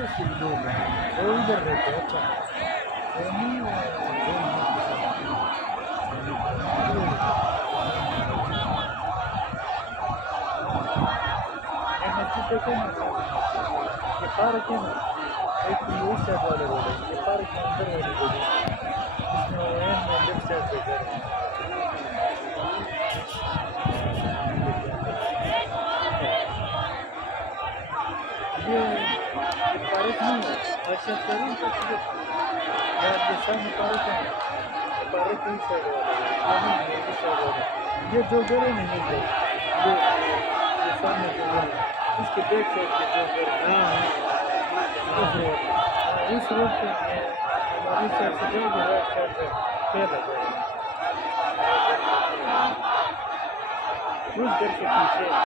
वो इधर रहते हैं। अच्छा वो नहीं देखो ना ये पार्क है ना एक उस साइड वाले रोड है ये पार्क के अंदर वाली रोड है इसमें वो है लेफ्ट साइड पे घर है ये पार्क नहीं है अच्छा करूँ तो यार ये सामने पार्क है पार्क की साइड वाला है ये साइड वाला ये जो घर है नहीं है ये सामने जो घर है इसके बैक साइड पे जो घर इस रोड पे हमारी साइड से जो राइट साइड पे पेड़ लगा है उस घर के पीछे